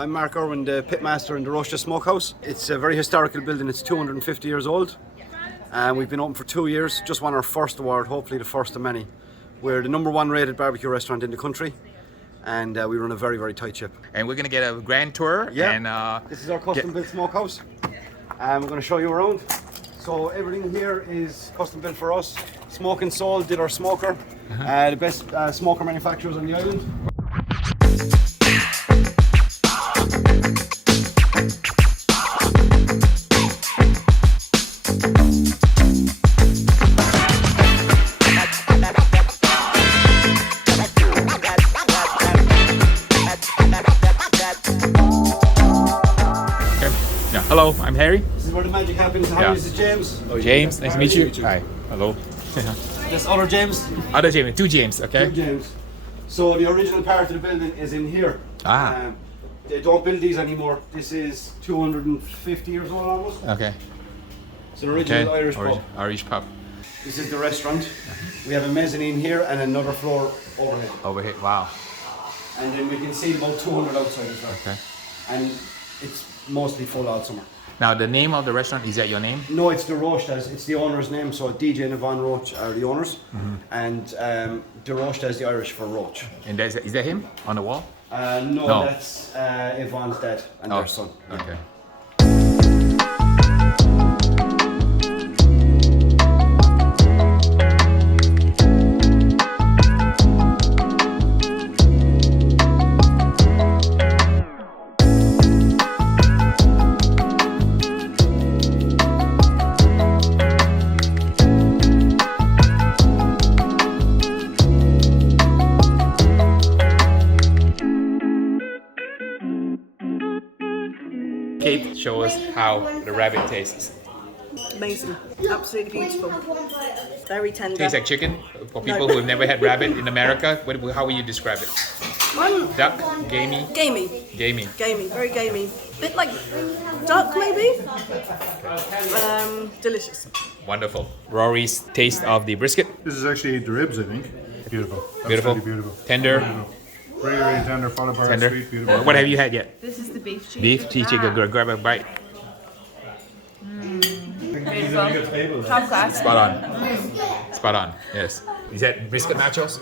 I'm Mark Irwin, the pitmaster in the Roiste Smokehouse. It's a very historical building. It's 250 years old, and we've been open for 2 years. Just won our first award, hopefully the first of many. We're the #1 rated barbecue restaurant in the country, and we run a very, very tight ship. And we're gonna get a grand tour. Yeah, and this is our custom-built smokehouse, and we're going to show you around. So everything here is custom-built for us. Smoke and Soul did our smoker, the best smoker manufacturers on the island. hello, I'm Harry. This is where the magic happens. How This is James. Oh, James, nice to meet you. Hi, hello. This other James. Other James, two James, okay? Two James. So the original part of the building is in here. They don't build these anymore. This is 250 years old almost. Okay. It's an original Irish pub. Irish pub. This is the restaurant. We have a mezzanine here and another floor overhead. Overhead, wow. And then we can see about 200 outside as well. Okay. And it's mostly full all summer. Now the name of the restaurant, is that your name? No, it's the Roiste. It's the owner's name. So DJ and Yvonne Roach are the owners, and the Roiste is the Irish for roach. And is that him on the wall? No, that's Yvonne's dad and their son. Okay. Kate, show us how the rabbit tastes. Amazing, absolutely beautiful, very tender. Tastes like chicken. For people who have never had rabbit in America, how would you describe it? Duck, gamey? Gamey. Gamey. Gamey, very gamey. Bit like duck maybe? Delicious. Wonderful. Rory's taste of the brisket. This is actually the ribs, I think. Beautiful. Beautiful. Beautiful. Tender. Beautiful. Very, very tender, followed by Tender. sweet, beautiful. What have you had yet? This is the beef cheese. Beef chicken. Grab a bite. Top class. Spot on. Spot on. Yes. Is that brisket nachos?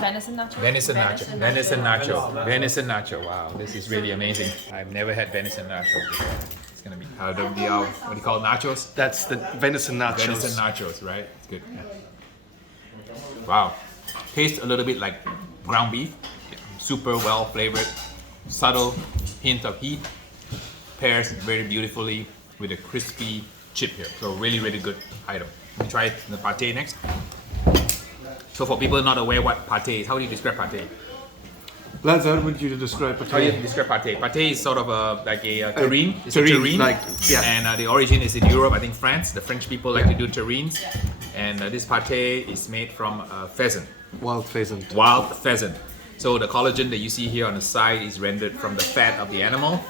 Venison nachos. Venison nacho. Venison nacho. Venison nacho. Wow, this is really amazing. I've never had venison nachos before. It's gonna be what do you call it, nachos? That's the venison nachos. Venison nachos, right? It's good. Yeah. Wow. Tastes a little bit like ground beef. Super well flavored, subtle hint of heat. Pairs very beautifully with a crispy chip here. So really, really good item. Let me try the pate next. So for people not aware what pate is, how do you describe pate? Lads, how would you describe How do you potato? describe pate? Pate is sort of like a terrine. It's a terrine, terrine. like, yeah. And the origin is in Europe, I think France. The French people like to do terrines. And this pate is made from pheasant. Wild pheasant. Wild pheasant. So the collagen that you see here on the side is rendered from the fat of the animal,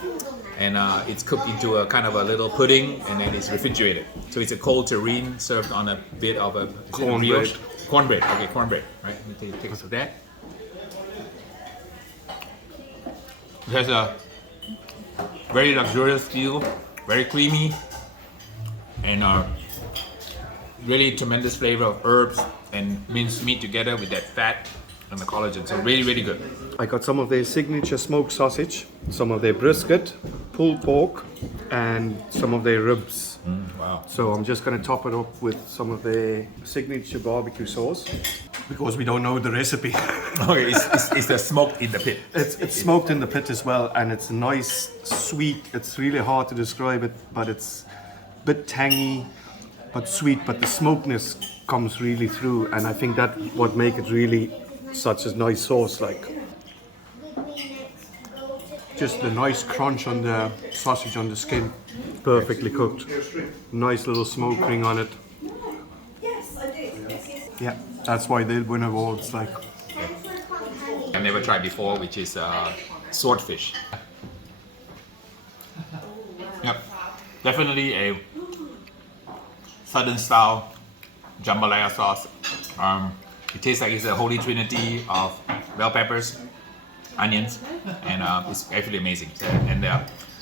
and it's cooked into a kind of a little pudding, and then it's refrigerated. So it's a cold terrine served on a bit of a Cornbread. Cornbread. Okay, cornbread. Right. Let me take a sip of that. It has a very luxurious feel, very creamy, and really tremendous flavor of herbs and minced meat together with that fat and the collagen. So really, really good. I got some of their signature smoked sausage, some of their brisket, pulled pork, and some of their ribs. Wow. So I'm just going to top it up with some of their signature barbecue sauce because we don't know the recipe. Okay, it's the smoked in the pit. It's smoked in the pit as well, and it's nice, sweet. It's really hard to describe it, but it's a bit tangy, but sweet. But the smokiness comes really through, and I think that what make it really such a nice sauce. Like just the nice crunch on the sausage on the skin, perfectly cooked. Nice little smoke ring on it. Yeah, that's why they win awards. Like I've never tried before, which is swordfish. Yep, definitely a southern style jambalaya sauce. It tastes like it's a holy trinity of bell peppers, onions, and it's actually amazing. And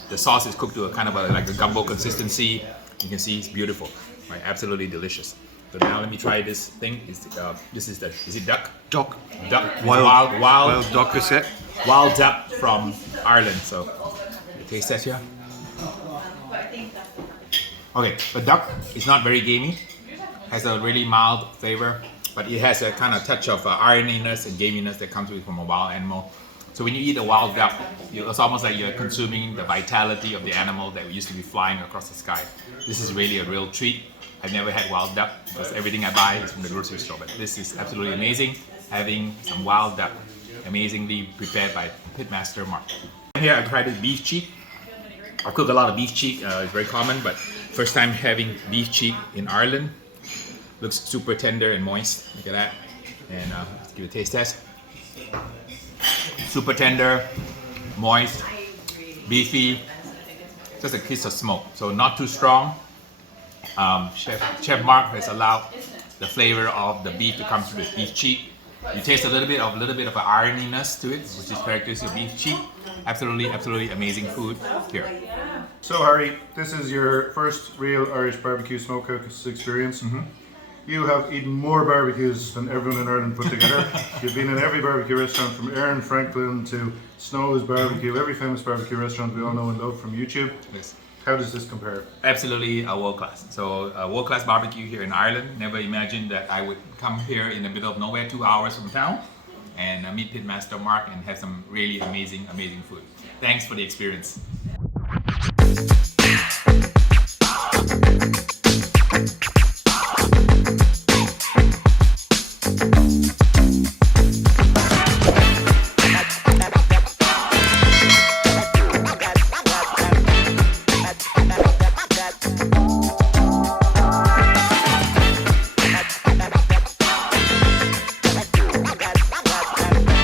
the sauce is cooked to a kind of like a gumbo consistency. You can see it's beautiful, right? Absolutely delicious. So now let me try this thing. Is it duck? Duck. Duck. Wild duck is it? Wild duck from Ireland. So you taste that here. Okay, the duck is not very gamey. Has a really mild flavor, but it has a kind of touch of ironiness and gaminess that comes with from a wild animal. So when you eat a wild duck, it's almost like you're consuming the vitality of the animal that used to be flying across the sky. This is really a real treat. I've never had wild duck because everything I buy is from the grocery store, but this is absolutely amazing, having some wild duck, amazingly prepared by Pitmaster Mark. Here I tried the beef cheek. I cook a lot of beef cheek, it's very common, but first time having beef cheek in Ireland. Looks super tender and moist, look at that. And let's give it a taste test. Super tender, moist, beefy, just a kiss of smoke. So not too strong. Chef Mark has allowed the flavor of the beef to come through the beef cheek. You taste a little bit of an ironiness to it, which is characteristic of beef cheek. Absolutely amazing food here. So Harry, this is your first real Irish barbecue smokehouse experience. You have eaten more barbecues than everyone in Ireland put together. You've been in every barbecue restaurant from Aaron Franklin to Snow's Barbecue, every famous barbecue restaurant we all know and love from YouTube. Yes. How does this compare? Absolutely a world class. So a world class barbecue here in Ireland. Never imagined that I would come here in the middle of nowhere, 2 hours from town, and meet Pitmaster Mark and have some really amazing food. Thanks for the experience.